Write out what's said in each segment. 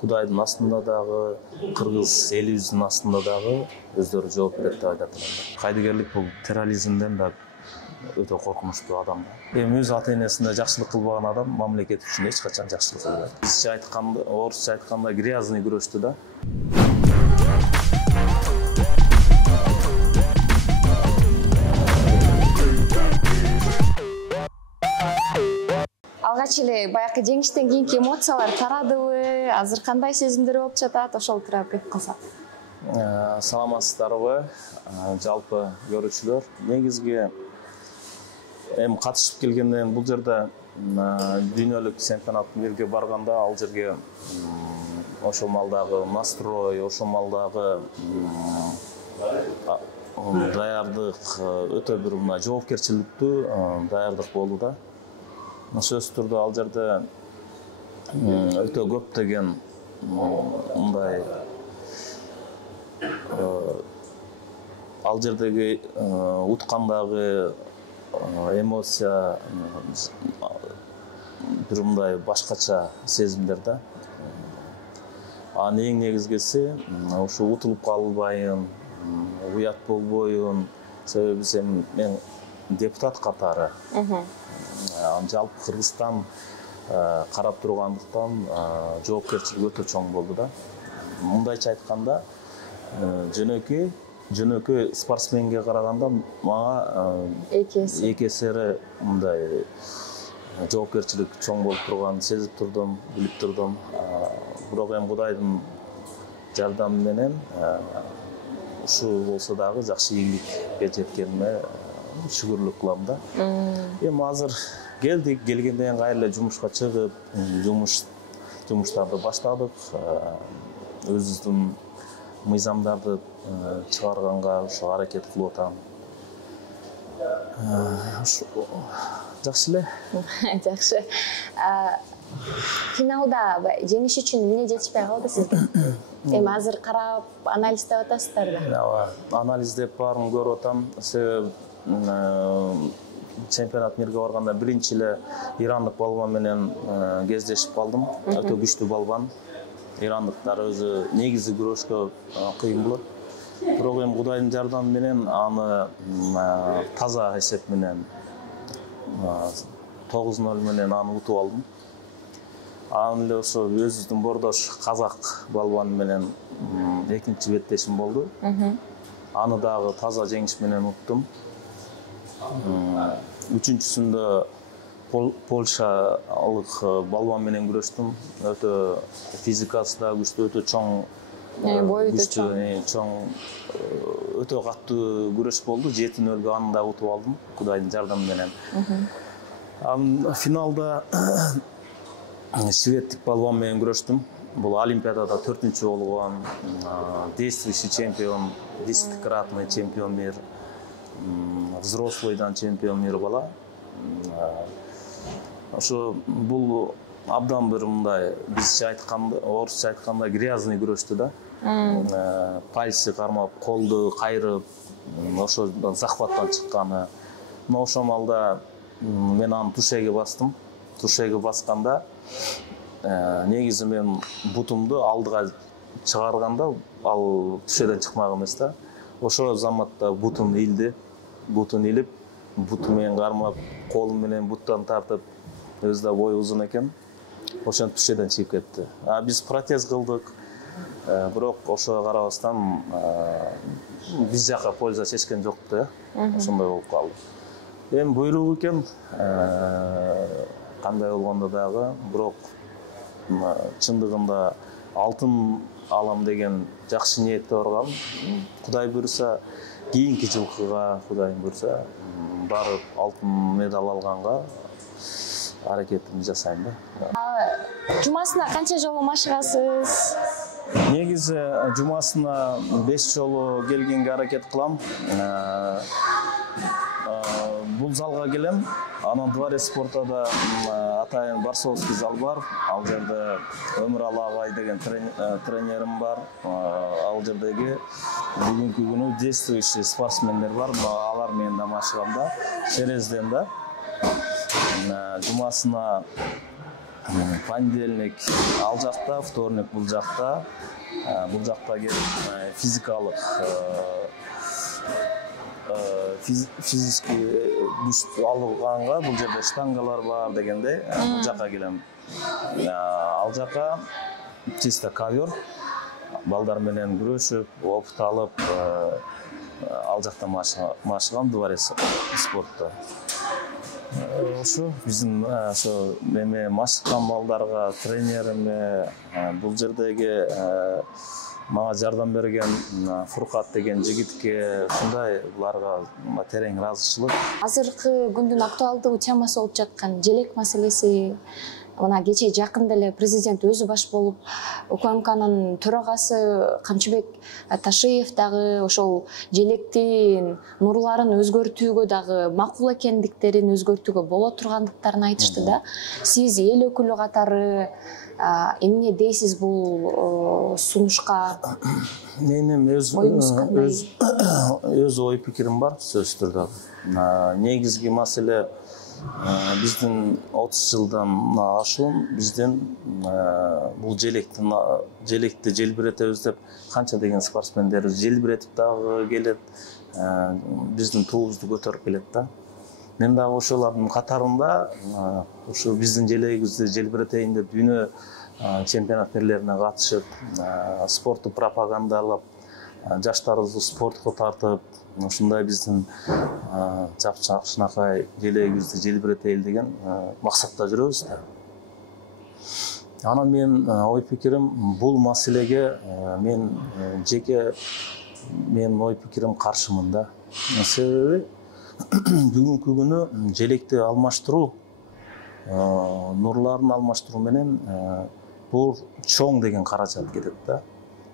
Кудайдын астында дагы, кыргыз элибиздин астында дагы өздөрү жооп берет деп айтат элем. Кайдыгерлик бул терроризмден да өтө коркунучтуу адам. Эми өз ата-энесине жакшылык кылбаган адам мамлекет үчүн эч качан жакшылык кылбайт. Бизче айтканда, орусча айтканда грязный күрөштү да. Алгач эле баягы жеңиштен кийинки эмоциялар тарадыбы, азыр кандай сезимдер болуп жатат, ошол тууралуу кеп калсак. Саламатсыздарбы, жалпы көрүүчүлөр. Негизги эми катышып келгенден бул жерде дүйнөлүк чемпионаттын бирге барганда ал жерге ошол малдагы настрой, ошол малдагы даярдык өтө бир мына жоопкерчиликтүү даярдык болду да. Сөзсүз түрдө ал жерде өтө көптөгөн мындай ал жердеги уткандагы эмоция бир мындай башкача сезимдер да. Анын эң негизгиси ушу утулуп калбайын, уят болбоюн, себеби мен депутат катары. Жалпы Кыргызстан карап тургандыктан жоопкерчилик өтө чоң болду да. Мындайча айтканда, жөнөкөй спортсменге караганда мага эки эсере мындай жоопкерчилик чоң болуп турганын сезип турдум, билип турдум. Бирок эми Кудайдын жардамы менен ушул болсо дагы жакшы ийгиликке жеткениме шүгүрлүк кылам да. Эми азыр келгенден кийин кайра эле жумушка чыгып, жумуштарды баштадык. Өзүбүздүн мыйзамдарды чыгарганга ошо аракет кылып атам. Жакшы эле. Жакшы. Финалда жеңиш үчүн эмне жетишпей калды сизге? Эми азыр карап анализдеп атасыздар да? Ооба, анализдеп баарын көрүп атам. Себеби чемпионат мирге барганда биринчи эле ирандык балбан менен кездешип калдым. Өтө күчтүү балбан. Ирандыктар өзү негизи күрөшкө кыйын болот. Бирок эми Кудайдын жардамы менен аны таза эсеп менен 9-0 менен аны утуп алдым. Анан эле ошо өзүбүздүн бордош казак балбан менен экинчи беттешим болду. Аны дагы таза жеңиш менен уттум. Үчүнчүсүндө Польшалык балбан менен күрөштүм. Өтө физикасы да күчтүү, өтө чоң, чоң, өтө каттуу күрөш болду. 7-0 аны да утуп алдым Кудайдын жардамы менен. Финалда шведтик балбан менен күрөштүм. Бул Олимпиадада 4-чү болгон, действующий чемпион, 10-кратный чемпион мира, взрослыйдан чемпион мира бала. Ошо бул абдан бир мындай бизче айтканда, орусча айтканда грязный күрөштү да. Пальцы кармап, колду кайрып, ошо захваттан чыкканы. Но ошол малда мен аны тушеге бастым. Тушеге басканда негизи мен бутумду алдыга чыгарганда ал тушеден чыкмак эмес да. Ошол заматта бутум илди. Бутун илип, буту менен кармап, колум менен буттан тартып, өзү да бою узун экен. Ошентип тушеден чыгып кетти. Биз протез кылдык. Бирок ошого карабастан биз жака польза чечкен жок да. Ошондой болуп калды. Эми буйрук экен, кандай болгондо дагы, бирок чындыгында алтын алам деген жакшы ниетте баргам. Кудай буйруса, кийинки жылкыга Кудай буйруса, барып алтын медаль алганга аракетимди жасайм да. Жумасына канча жолу машыгасыз? Негизи жумасына 5 жолу келгенге аракет кылам. Бул залга келем. Анан дворец спортада атайын Барсовский зал бар. Ал жерде Өмүралы агай деген тренерим бар. Ал жердеги бүгүнкү күнү действующий спортсмендер бар. Алар менен да машыгам да. Шерезден да. Жумасына понедельник ал жакта, вторник бул жакта. Бул жакта келип физикалык физический күч алганга, бул жерде штангалар бар дегендей, бул жака келем. Ал жака чисто ковер, балдар менен күрөшүп, опыт алып, ал жакта машыгам дворец спортто. Ошо биздин ошо эме машыккан балдарга, тренериме, бул жердеги мага жардам берген Фуркат деген жигитке ушундай буларга терең ыраазычылык. Азыркы күндүн актуалдуу темасы болуп жаткан желек маселеси. Мына кечээ жакында эле президент өзү баш болуп, УКМКнын төрагасы Камчыбек Ташиев дагы ошол желектин нурларын өзгөртүүгө дагы макул экендиктерин, өзгөртүүгө боло тургандыктарын айтышты да. Сиз эл өкүлү катары эмне дейсиз бул сунушка? Менин өз ой пикирим бар, сөзсүз түрдө. Негизги маселе биздин 30 жылдан ашуун биздин бул желекти желбиретебиз деп канча деген спортсмендер желбиретип дагы келет, биздин туубузду көтөрүп келет да. Мен дагы ошолордун катарында ушу биздин желегибизди желбиретейин деп дүйнө чемпионаттарына катышып, спортту пропагандалап, жаштарыбызды спортко тартып, ушундай биздин жапжакшынакай желегибизди желбиретели деген максатта жүрөбүз да. Анан мен ой пикирим бул маселеге мен ой пикирим каршымын да. Себеби бүгүнкү күнү желекти алмаштыруу, нурларын алмаштыруу менен бул чоң деген каражат кетет да.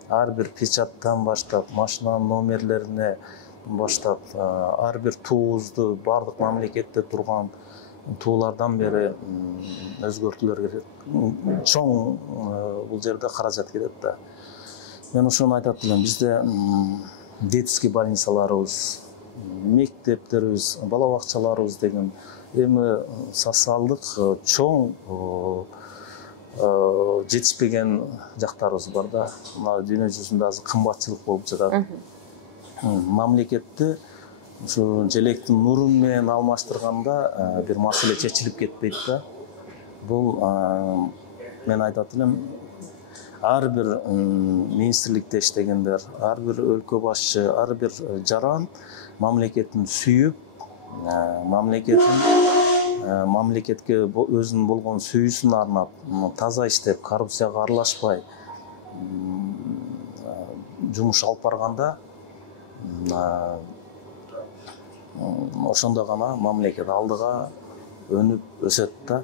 Ар бир печаттан баштап, машинанын номерлерине баштап, ар бир туубузду бардык мамлекетте турган туулардан бери өзгөртүүлөр керек. Чоң бул жерде каражат кетет да. Мен ошону айтат элем, бизде детский больницаларыбыз, мектептерибиз, бала бакчаларыбыз деген эми социалдык чоң жетишпеген жактарыбыз бар да. Мына дүйнө жүзүндө азыр кымбатчылык болуп жатат. Мамлекетти ушу желектин нурун менен алмаштырганда бир маселе чечилип кетпейт да. Бул мен айтат элем, ар бир министрликте иштегендер, ар бир өлкө башчы, ар бир жаран мамлекетин сүйүп, мамлекетке өзүнүн болгон сүйүүсүн арнап, таза иштеп, коррупцияга аралашпай жумуш алып барганда, ошондо гана мамлекет алдыга өнүп өсөт да.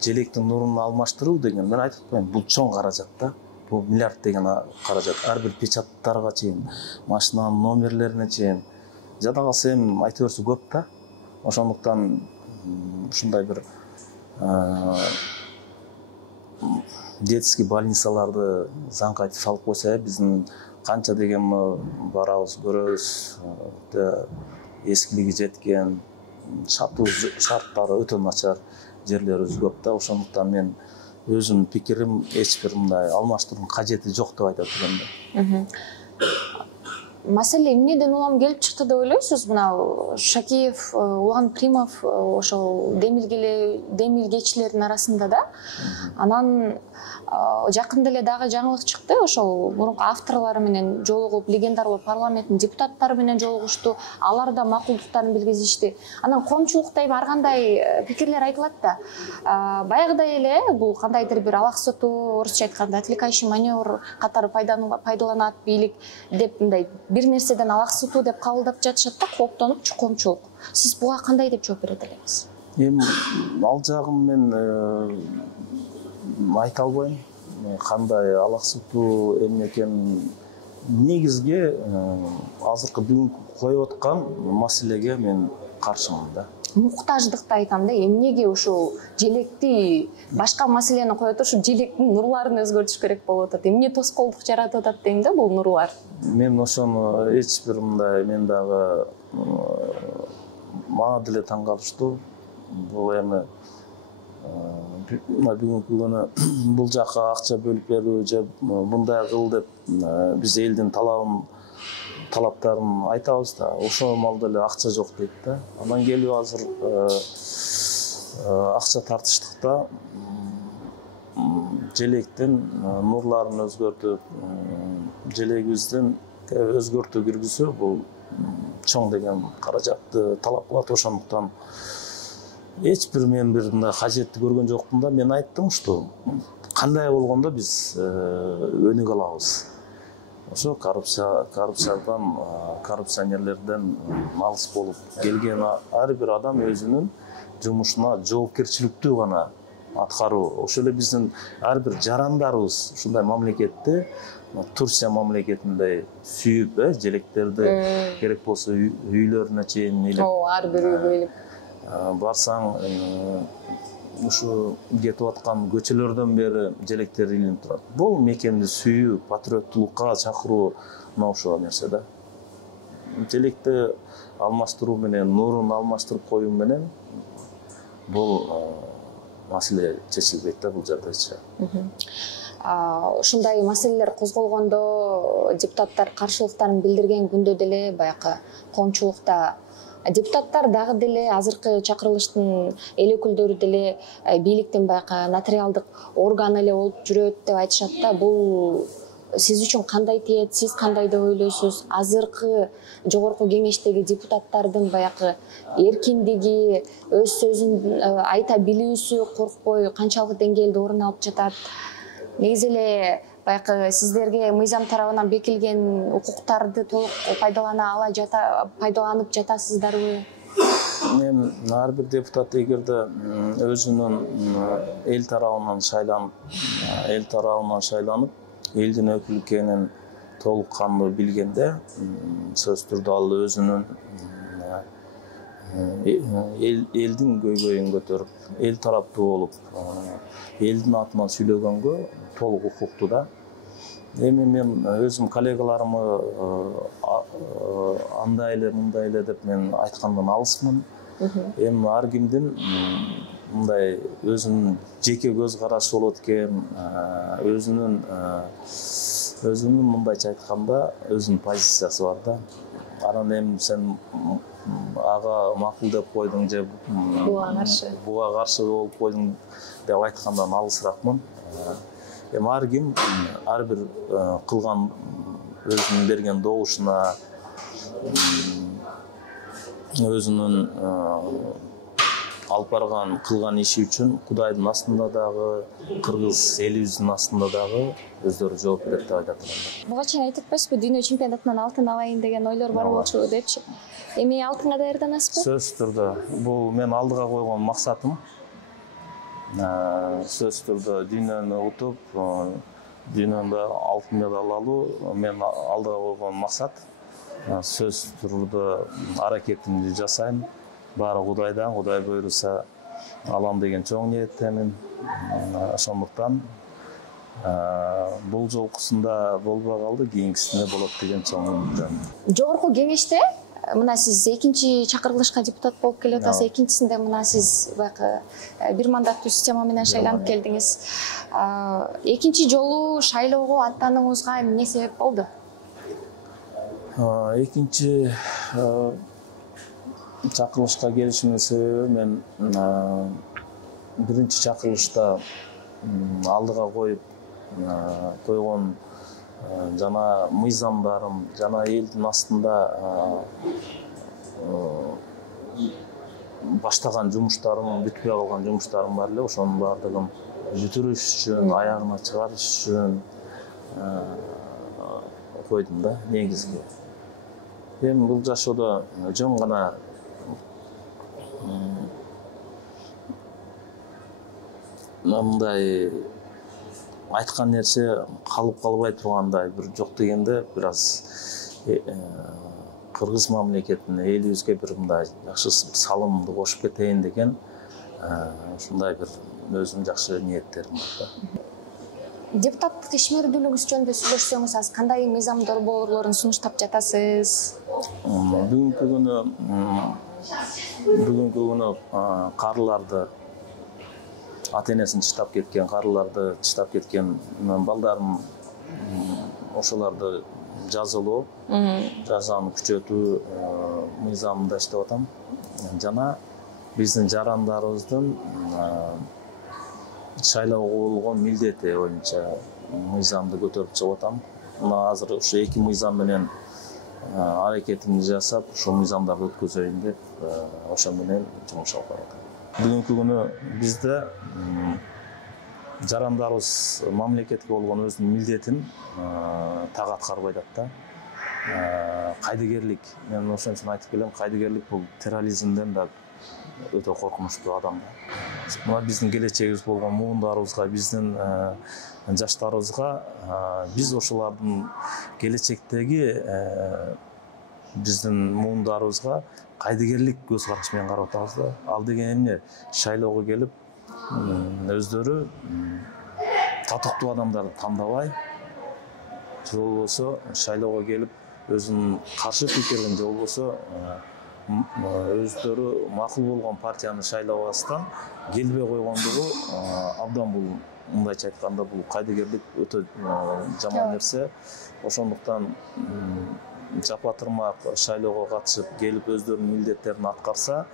Желектин нурун алмаштыруу деген мен айтып атпайм, бул чоң каражат да. Бул миллиард деген каражат. Ар бир печаттарга чейин, машинанын номерлерине чейин. Жада калса эми айта берсе көп да. Ошондуктан ушундай бир детский больницаларды заңкайтып салып койсо, биздин канча деген барабыз, көрөбүз, эскилиги жеткен, шартуу шарттары өтө начар жерлерибиз көп да. Ошондуктан мен өзүмдүн пикирим эч бир мындай алмаштыруунун кажети жок деп айтат элем да. Маселе эмнеден улам келип чыкты деп ойлойсуз? Мына Шакиев, Улан Примов ошол демилгечилердин арасында да. Анан жакында эле дагы жаңылык чыкты, ошол мурунку авторлору менен жолугуп, легендарлуу парламенттин депутаттары менен жолугушту, алар да макулдуктарын билгизишти. Анан коомчулукта ар кандай пикирлер айтылат да. Баягыдай эле бул кандайдыр бир алаксытуу, орусча айтканда отвлекающий маневр катары пайдаланат бийлик деп мындай бир нерседен алаксытуу деп кабылдап жатышат да, кооптонуп коомчулук. Сиз буга кандай деп жооп берет элеңиз? Эми ал жагын мен айта албайм. Кандай алаксытуу эмне экенин негизги азыркы бүгүнкү коюп аткан маселеге мен каршымын да. Муктаждыкты айтам да, эмнеге ушул желекти башка маселени кое туруп, ушу желектин нурларын өзгөртүш керек болуп атат. Эмне тоскоолдук жаратып атат дейм да бул нурлар. Мен ошону эч бир мындай мен дагы мага деле таң калыштуу. Бул эми бүгүнкү күнү бул жака акча бөлүп берүү же мындай кыл деп биз элдин талаптарын айтабыз да, ошол маалда эле акча жок дейт да. Анан келип азыр акча тартыштык да, желектин нурларын өзгөртүп, желегибиздин өзгөртүү киргизүү бул чоң деген каражатты талап кылат. Ошондуктан эч бир мен бир мындай кажетти көргөн жокмун да. Мен айттым, что кандай болгондо биз өнүгө алабыз. Ошо коррупционерлерден алыс болуп келген ар бир адам өзүнүн жумушуна жоопкерчиликтүү гана аткаруу. Ошол эле биздин ар бир жарандарыбыз ушундай мамлекетти Турция мамлекетиндей сүйүп, желектерди керек болсо үйлөрүнө чейин илип. Ар бир үйгө илип барсаң, ушу кетип аткан көчөлөрдөн бери желектер илинип турат. Бул мекенди сүйүү, патриоттулукка чакыруу, мына ошол нерсе да. Желекти алмаштыруу менен, нурун алмаштырып коюу менен бул маселе чечилбейт да бул жагдайча. Ушундай маселелер козголгондо депутаттар каршылыктарын билдирген күндө деле баягы коомчулукта депутаттар дагы деле азыркы чакырылыштын эл өкүлдөрү деле бийликтин баягы нотариалдык органы эле болуп жүрөт деп айтышат да. Бул сиз үчүн кандай тиет? Сиз кандай деп ойлойсуз? Азыркы жогорку кеңештеги депутаттардын баягы эркиндиги, өз сөзүн айта билүүсү коркпой канчалык деңгээлде орун алып жатат? Негизи эле баягы сиздерге мыйзам тарабынан бекилген укуктарды толук пайдаланып жатасыздарбы? Мен ар бир депутат эгерде өзүнүн эл тарабынан шайланып, элдин өкүлү экенин толук кандуу билгенде, сөзсүз түрдө ал өзүнүн элдин көйгөйүн көтөрүп, эл тараптуу болуп, элдин атынан сүйлөгөнгө толук укуктуу да. Эми мен өзүм коллегаларымы андай эле, мындай эле деп мен айткандан алысмын. Эми ар кимдин мындай өзүнүн жеке көз карашы болот экен, өзүнүн мындайча айтканда өзүнүн позициясы бар да. Анан эми сен ага макул деп койдуң же буга каршы болуп койдуң деп айткандан алысыракмын. Эми ар ким ар бир кылган өзүнүн берген добушуна, өзүнүн алып барган кылган иши үчүн Кудайдын астында дагы, кыргыз элибиздин астында дагы өздөрү жооп берет деп айтат элем. Буга чейин айтып атпайсызбы, дүйнө чемпионатынан алтын алайын деген ойлор бар болчу депчи? Эми алтынга даярданасызбы? Сөзсүз түрдө бул мен алдыга койгон максатым. Сөзсүз түрдө дүйнөнү утуп, дүйнөдө алтын медаль алуу мен алдыга койгон максат. Сөзсүз түрдө аракетимди жасайм. Баары Кудайдан, Кудай буйруса алам деген чоң ниеттемин. Ошондуктан бул жолкусунда болбой калды, кийинкисинде болот деген чоң үмүттөмүн. Жогорку кеңеште мына сиз экинчи чакырылышка депутат болуп келип атасыз. Экинчисинде мына сиз баягы бир мандаттуу система менен шайланып келдиңиз. Экинчи жолу шайлоого аттанууңузга эмне себеп болду? Экинчи чакырылышка келишимдин себеби мен биринчи чакырылышта алдыга койгон жана мыйзамдарым, жана элдин астында баштаган жумуштарым, бүтпөй калган жумуштарым бар эле. Ошонун баардыгын бүтүрүш үчүн, аягына чыгарыш үчүн койдум да негизги. Эми бул жашоодо жөн гана мындай айткан нерсе калып калбай тургандай бир жок дегенде бир аз кыргыз мамлекетине, элибизге бир мындай жакшы салымымды кошуп кетейин деген ушундай бир өзүмдүн жакшы ниеттерим бар да. Депутаттык ишмердүүлүгүңүз жөнүндө сүйлөшсөңүз, аз кандай мыйзам долбоорлорун сунуштап жатасыз? Бүгүнкү күнү карыларды ата-энесин таштап кеткен, карыларды таштап кеткен балдарын ошоларды жазалоо, жазаны күчөтүү мыйзамында иштеп атам. Жана биздин жарандарыбыздын шайлоого болгон милдети боюнча мыйзамды көтөрүп чыгып атам. Мына азыр ушу эки мыйзам менен аракетимди жасап, ошол мыйзамдарды өткөзөйүн деп, ошол менен жумуш алып баратам. Бүгүнкү күнү бизде жарандарыбыз мамлекетке болгон өзүнүн милдетин так аткарбай атат да. Кайдыгерлик, мен ошон үчүн айтып келем, кайдыгерлик бул терроризмден да өтө коркунучтуу адам. Мына биздин келечегибиз болгон муундарыбызга, биздин жаштарыбызга биз ошолордун келечектеги биздин муундарыбызга кайдыгерлик көз караш менен карап атабыз да. Ал деген эмне? Шайлоого келип өздөрү татыктуу адамдарды тандабай, же болбосо шайлоого келип өзүнүн каршы пикирин, же болбосо өздөрү макул болгон партияны шайлабастан келбей койгондугу абдан бул, мындайча айтканда, бул кайдыгерлик өтө жаман нерсе. Ошондуктан жапа-тырмак шайлоого катышып келип өздөрүнүн милдеттерин аткарса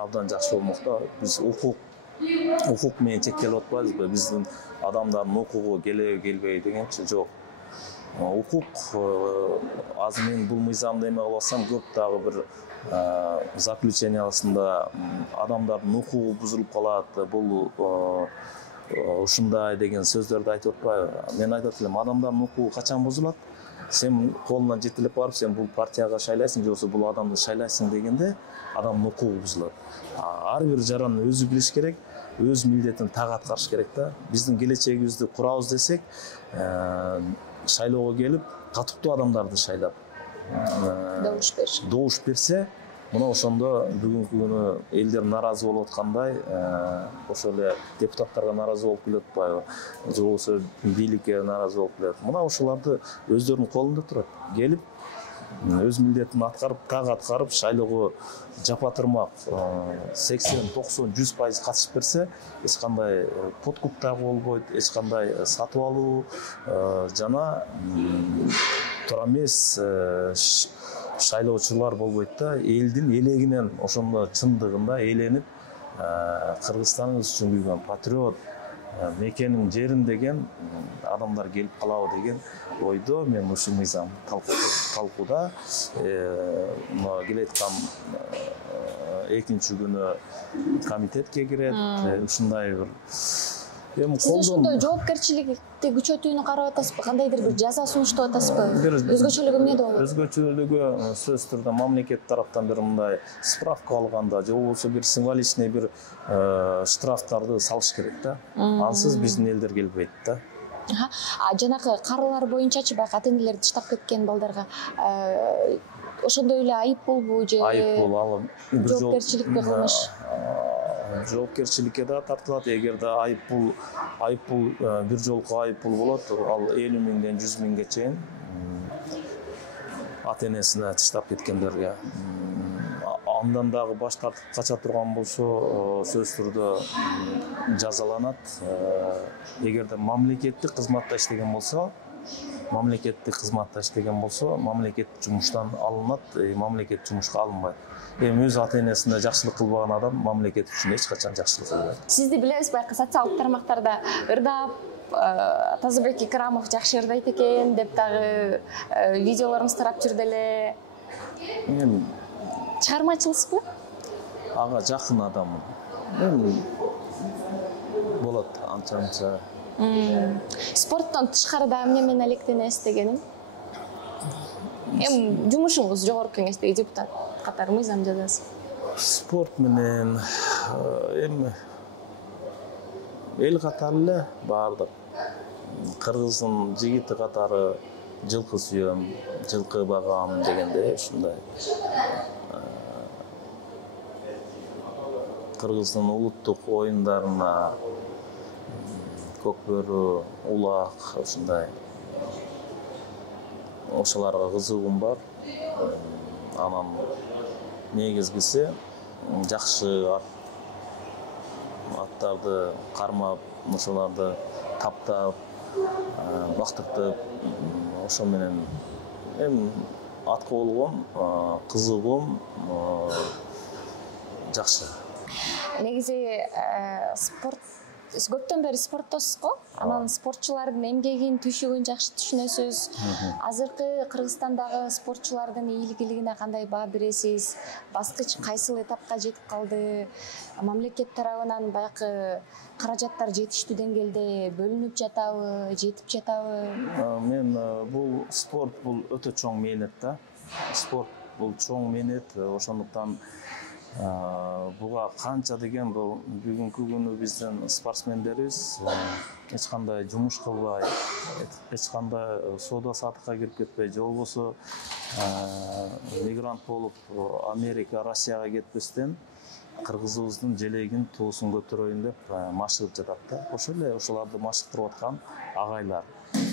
абдан жакшы болмок да. Биз укук менен чектелип атпайбызбы? Биздин адамдардын укугу келбей дегенчи жок. Укук азыр мен бул мыйзамды эме кылып алсам, көп дагы бир заключенияларында адамдардын укугу бузулуп калат, бул ушундай деген сөздөрдү айтып атпайбы? Мен айтып элем, адамдардын укугу качан бузулат? Сен колунан жетелеп барып, сен бул партияга шайлайсың, же болбосо бул адамды шайлайсың дегенде адамдын укугу бузулат. Ар бир жаран өзү билиш керек, өз милдетин так аткарыш керек да. Биздин келечегибизди курабыз десек, шайлоого келип татыктуу адамдарды шайлап добуш берсе, мына ошондо бүгүнкү күнү элдер нааразы болуп аткандай, ошол эле депутаттарга нааразы болуп келет атпайбы, же болбосо бийликке нааразы болуп келет. Мына ошоларды өздөрүнүн колунда турат. Келип өз милдетин аткарып, так аткарып, шайлоого жапа-тырмак 80-90-100% катышып берсе, эч кандай подкуп дагы болбойт, эч кандай сатып алуу жана туура эмес шайлоочулар болбойт да. Элдин элегинен ошондо чындыгында ээленип, Кыргызстаныбыз үчүн күйгөн патриот, мекенин жерин деген адамдар келип калабы деген ойдо мен ушул мыйзам талкууда келеаткан экинчи күнү комитетке кирет. Ушундай бир Сиз ошондой жоопкерчиликти күчөтүүнү карап атасызбы? Кандайдыр бир жаза сунуштап атасызбы? Өзгөчөлүгү эмнеде болот? Өзгөчөлүгү сөзсүз түрдө мамлекет тараптан бир мындай справка алганда, же болбосо бир символичный бир штрафтарды салыш керек да. Ансыз биздин элдер келбейт да. Жанагы карылар боюнчачы баягы ата-энелерди таштап кеткен балдарга ошондой эле айып болбу же? Айып бол, ал бир жол жоопкерчиликпи кылмыш? Жоопкерчиликке да тартылат. Эгерде айыппул бир жолку айыппул болот, ал 50 миңден 100 миңге чейин ата-энесине таштап кеткендерге. Андан дагы баш тартып кача турган болсо, сөзсүз түрдө жазаланат. Эгерде мамлекеттик кызматта иштеген болсо, мамлекет жумуштан алынат, мамлекет жумушка алынбайт. Эми өз ата-энесине жакшылык кылбаган адам мамлекет үчүн эч качан жакшылык кылбайт. Сизди билебиз, баягы социалдык тармактарда ырдап Тазыбек Икрамов жакшы ырдайт экен деп дагы видеолоруңузду тарап жүрдү эле. Мен Чыгармачылсызбы? ага жакын адаммын. Мен болот анча-мынча. Спорттон тышкары да эмне менен алектенесиз дегеним? Эми жумушуңуз жогорку кеңештеги депутат катары мыйзам жазасыз. Спорт менен эми эл катары эле баардык. Кыргыздын жигити катары жылкы сүйөм, жылкы багам дегенде ушундай. Кыргыздын улуттук оюндарына көкбөрү, улак, ушундай ошолорго кызыгуум бар. Анан негизгиси жакшы аттарды кармап, ошоларды таптап, бактыртып, ошо менен эми атка болгон кызыгым жакшы. Негизи спорт көптөн бери спорттосуз го. Анан спортчулардын эмгегин, түйшүгүн жакшы түшүнөсүз. Азыркы Кыргызстандагы спортчулардын ийгилигине кандай баа бересиз? Баскыч кайсыл этапка жетип калды? Мамлекет тарабынан баягы каражаттар жетиштүү деңгээлде бөлүнүп жатабы, жетип жатабы? Мен бул спорт бул өтө чоң мээнет да. Спорт бул чоң мээнет, ошондуктан буга канча деген бул бүгүнкү күнү биздин спортсмендерибиз эч кандай жумуш кылбай, эч кандай соода саттыкка кирип кетпей, же болбосо мигрант болуп Америка, Россияга кетпестен кыргызыбыздын желегин, туусун көтөрөйүн деп машыгып жатат да. Ошо эле ошолорду машыктырып аткан агайлар,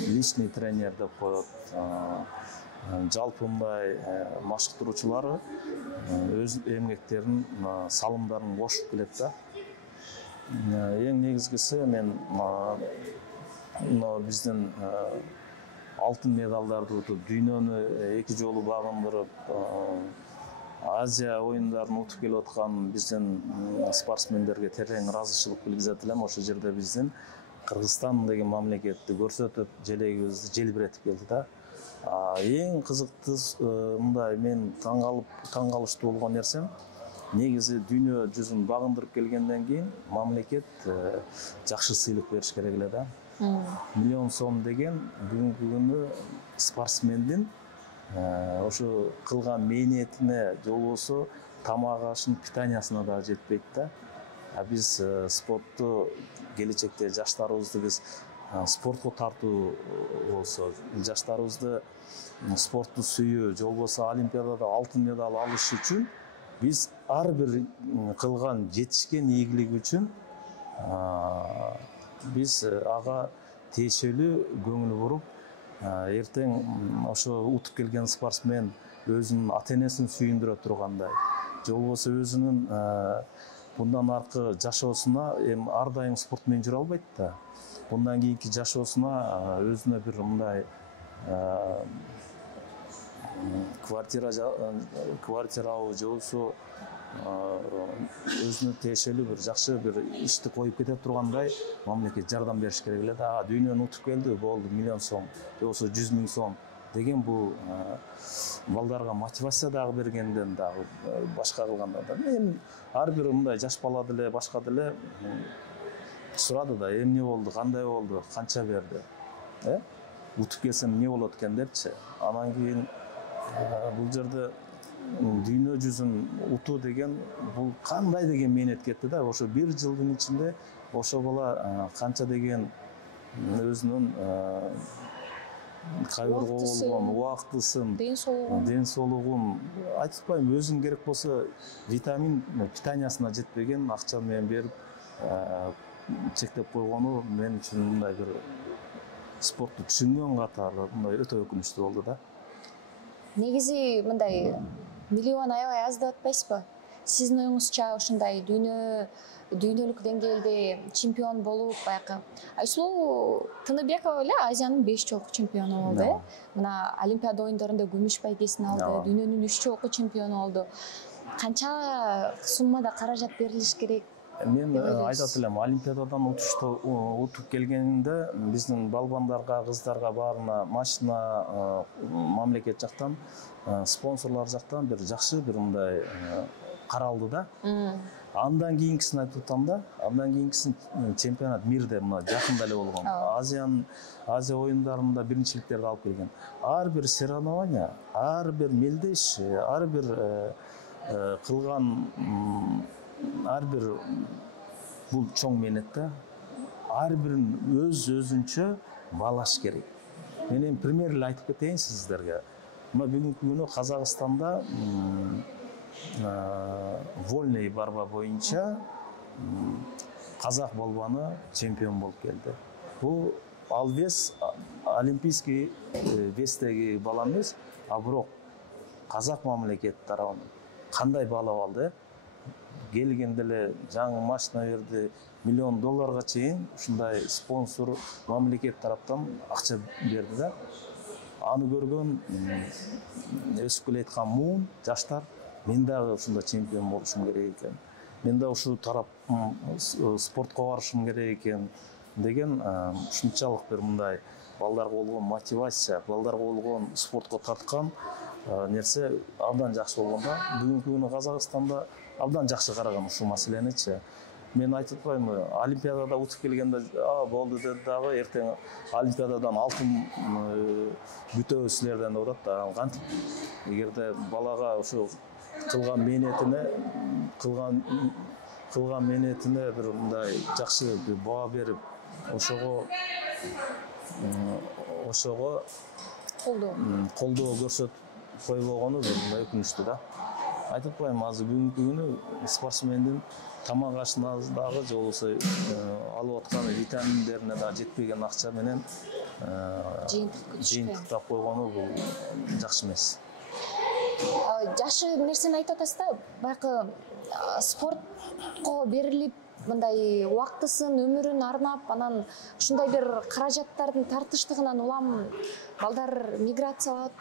личный тренер деп коет. Жалпы мындай машыктыруучулары өз эмгектерин, салымдарын кошуп келет да. Эң негизгиси мен биздин алтын медалдарды утуп, дүйнөнү 2 жолу багындырып, Азия оюндарын утуп келип аткан биздин спортсмендерге терең ыраазычылык билгизет элем. Ошол жерде биздин Кыргызстан деген мамлекетти көрсөтүп, желегибизди желбиретип келди да. Эң кызыктуу мындай мен таң калыштуу болгон нерсем, негизи дүйнө жүзүн багындырып келгенден кийин мамлекет жакшы сыйлык бериш керек эле да. 1 миллион сом деген бүгүнкү күнү спортсмендин ошо кылган мээнетине, же болбосо тамак ашынын питаниясына да жетпейт да. Биз спортту келечекте жаштарыбызды биз спортко тартуу болсо, жаштарыбызды спортту сүйүү, же болбосо олимпиадада алтын медаль алыш үчүн биз ар бир кылган жетишкен ийгилиги үчүн биз ага тиешелүү көңүл буруп, эртең ошо утуп келген спортсмен өзүнүн ата-энесин сүйүндүрө тургандай, же болбосо өзүнүн bundan аркы жашоосуна эми ар дайым спорт менен жүрө албайт да. Bundan kийинки жашоосуна өзүнө бир мындай квартирабы же болбосо өзүнө тиешелүү бир жакшы бир ишти коюп кете тургандай мамлекет жардам бериш керек эле да. Дүйнөнү утуп келди, болду 1 миллион сом, же болбосо 100 000 сом деген бул балдарга мотивация дагы бергенден дагы башка кылганда да. Эми ар бир мындай жаш бала деле, башка деле сурады да, эмне болду, кандай болду, канча берди, утуп келсем эмне болот экен депчи. Анан кийин бул жерде дүйнө жүзүн утуу деген бул кандай деген мээнет кетти да. Ошо 1 жылдын ичинде ошо бала канча деген өзүнүн кайбыр болгон убактысын, ден соолугун айтып атпайм, өзүң керек болсо витамин питаниясына жетпеген акча менен берип чектеп койгону мен үчүн мындай бир спортту түшүнгөн катары мындай өтө өкүнүчтүү болду да. Негизи мындай миллион аябай аз деп атпайсызбы? Сиздин оюңузча ушундай дүйнөлүк деңгээлде чемпион болуп, баягы Айсулуу Тыныбекова эле Азиянын 5 жолку чемпиону болду. Мына Олимпиада оюндарында күмүш байгесин алды, дүйнөнүн 3 жолку чемпиону болду. Канча суммада каражат берилиш керек? Мен айтат элем, Олимпиададан утуп келгенде биздин балбандарга, кыздарга баарына машина мамлекет жактан, спонсорлор жактан бир жакшы бир мындай каралды да. Андан кийинкисин айтып атам да, андан кийинкисин чемпионат мирде мына жакында эле болгон. Азия оюндарында биринчиликтерди алып келген. Ар бир соревнование, ар бир мелдеш, ар бир кылган ар бир бул чоң мээнет да. Ар бирин өзүнчө баалаш керек. Мен эми пример эле айтып кетейин сиздерге. Мына бүгүнкү күнү Казакстанда вольный борьба боюнча казак балбаны чемпион болуп келди. Бул ал вес олимпийский вестеги бала эмес, а бирок казак мамлекети тарабынан кандай баалап алды? келгенде эле жаңы машина берди, $1 миллионга чейин ушундай спонсор мамлекет тараптан акча берди да. Аны көргөн өсүп келе аткан муун жаштар мен дагы ушундай чемпион болушум керек экен. Мен да ушул тарап спортко барышым керек экен деген ушунчалык бир мындай балдарга болгон мотивация, балдарга болгон спортко тарткан нерсе абдан жакшы болгондо, бүгүнкү күнү Казакстанда абдан жакшы караган ушул маселеничи. Мен айтып атпаймынбы, Олимпиадада утуп келгенде болду деди дагы, эртең Олимпиададан алтын күтөбүз силерден деп атат да. Кантип эгерде балага ошо кылган мээнетине бир мындай жакшы бир баа берип, ошого колдоо көрсөтүп койбогону бир өкүнүчтүү да. Айтып атпаймынбы, азыр бүгүнкү күнү спортсмендин тамак ашына дагы же болбосо алып аткан витаминдерине дагы жетпеген акча менен жыйынтыктап койгону бул жакшы эмес. Жакшы нерсени айтып атасыз да, баягы спортко берилип мындай убактысын, өмүрүн арнап, анан ушундай бир каражаттардын тартыштыгынан улам балдар миграцияга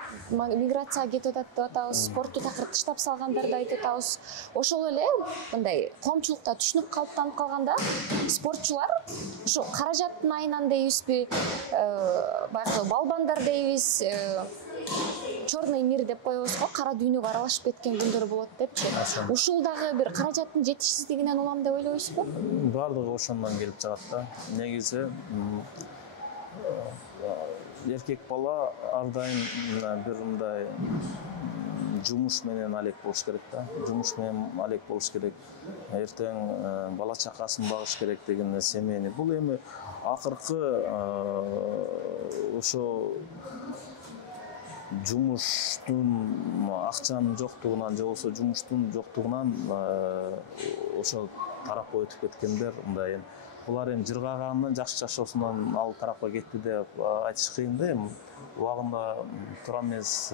кетип атат деп атабыз, спортту такыр тыштап салгандарды айтып атабыз. Ошол эле мындай коомчулукта түшүнүк калыптанып калганда спортчулар ушу каражаттын айынан дейбизби, баягы балбандар дейбиз, черный мир деп коебуз го, кара дүйнөгө аралашып кеткен күндөр болот депчи. Ушул дагы бир каражаттын жетишсиздигинен улам деп ойлойсузбу? Бардыгы ошондон келип чыгат да. Негизи эркек бала ар дайым бир мындай жумуш менен алек болуш керек да. Жумуш менен алек болуш керек. Эртең бала чакасын багыш керек деген семейни. Бул эми акыркы ошо жумуштун акчанын жоктугунан же болбосо жумуштун жоктугунан ошо тарапка өтүп кеткендер мындай. Булар эми жыргаганынан жакшы жашоосунан ал тарапка кетти деп айтыш кыйын да. Эми убагында туура эмес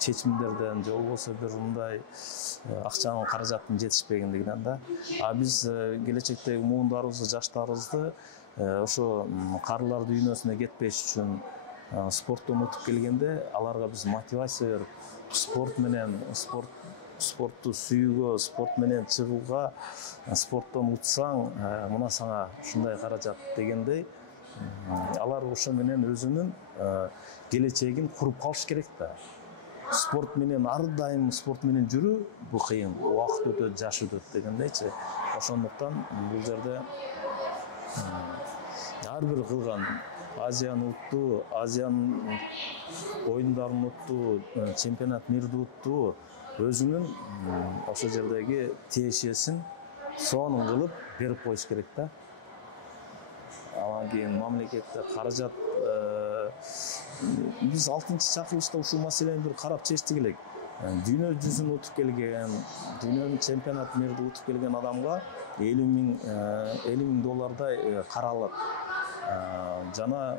чечимдерден же болбосо бир мындай акчанын каражаттын жетишпегендигинен да. Биз келечектеги муундарыбызды, жаштарыбызды ошо карылар дүйнөсүнө кетпеш үчүн спорттон өтүп келгенде аларга биз мотивация берип, спорт менен спортту сүйүүгө, спорт менен чыгууга, спорттон утсаң, мына сага ушундай каражат дегендей, алар ошо менен өзүнүн келечегин куруп калыш керек да. Спорт менен ар дайым спорт менен жүрүү бул кыйын. Убакыт өтөт, жаш өтөт дегендейчи. Ошондуктан бул жерде ар бир кылган Азиянын уттуу, Азиянын оюндарын уттуу, чемпионат мирди уттуу өзүнүн ошол жердеги тиешесин сонун кылып берип коюш керек да. Анан кийин мамлекетте каражат биз 6-чакырылышта ушул маселени бир карап чечтик элек. Дүйнө жүзүн утуп келген, дүйнөнүн чемпионат мирди утуп келген адамга $50,000 каралат. Жана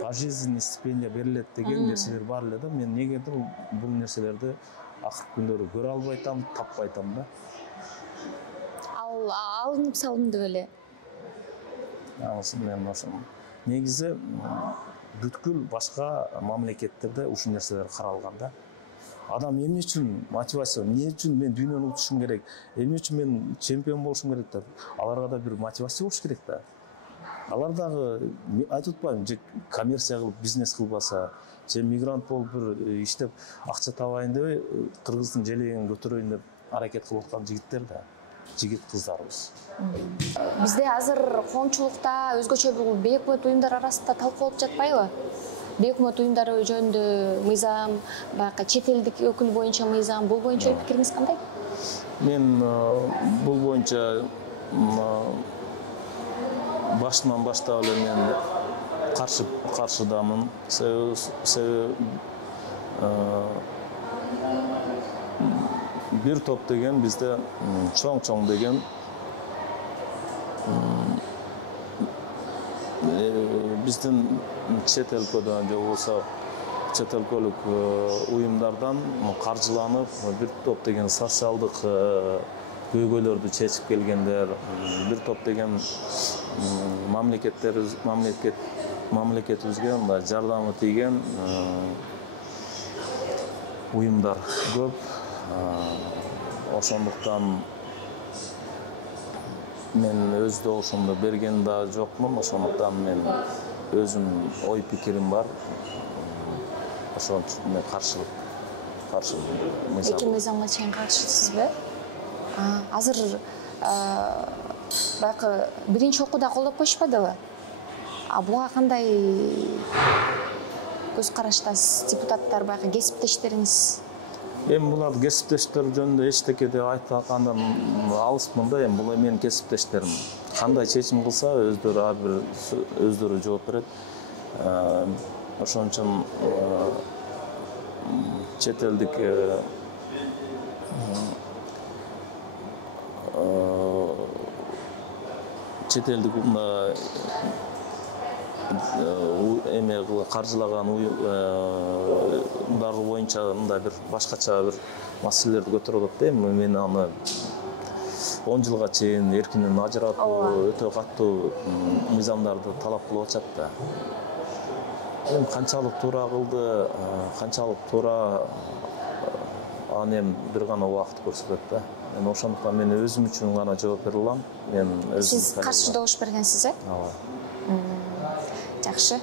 пожизненный стипендия берилет деген нерселер бар эле да. Мен негедир бул нерселерди акыркы күндөрү көрө албай атам, таппай атам да. Ал алынып салынды беле. Мен ошо негизи бүткүл башка мамлекеттерде ушул нерселер каралган да. Адам эмне үчүн мотивация, эмне үчүн мен дүйнөнү утушум керек, эмне үчүн мен чемпион болушум керек деп, аларга да бир мотивация болуш керек да. Алар дагы айтып атпаймынбы, же коммерция кылып, бизнес кылбаса, же мигрант болуп бир иштеп акча табайын деп, кыргыздын желегин көтөрөйүн деп аракет кылып аткан жигиттер да, жигит кыздарыбыз. Бизде азыр коомчулукта өзгөчө бир бейөкмөт уюмдар арасында талкуулап жатпайбы? Бейөкмөт уюмдары жөнүндө мыйзам, баягы чет элдик өкүл боюнча мыйзам, бул боюнча пикириңиз кандай? Мен бул боюнча башынан баштап эле мен каршыдамын. Себеби бир топ деген бизде чоң деген биздин чет өлкөдө же болбосо чет өлкөлүк уюмдардан каржыланып бир топ деген социалдык көйгөйлөрдү чечип келгендер, бир топ деген мамлекетибизге мындай жардамы тийген уюмдар көп. Ошондуктан мен өз добушумду берген да жокмун. Ошондуктан мен өзүм ой пикирим бар. Ошон үчүн мен каршы Эки мыйзамга чейин каршысызбы? Азыр баягы биринчи окууда колдоп коюшпадыбы? Буга кандай көз караштасыз, депутаттар баягы кесиптештериңиз? Эми булар кесиптештер жөнүндө эчтеке деп айткандан алыспын да. Эми бул менин кесиптештерим. Кандай чечим кылса өздөрү ар бир өздөрү жооп берет. Ошон үчүн чет элдик эме каржылаган уюмдар боюнча мындай бир башкача бир маселелерди көтөрүп атат да. Эми мен аны 10 жылга чейин эркинен ажыратуу өтө катуу мыйзамдарды талап кылып атышат да. Эми канчалык туура кылды, канчалык туура, аны эми бир гана убакыт көрсөтөт да. Мен ошондуктан мен өзүм үчүн гана жооп бере алам. Мен өзүм. Сиз каршы добуш бергенсиз, Ооба. Жакшы.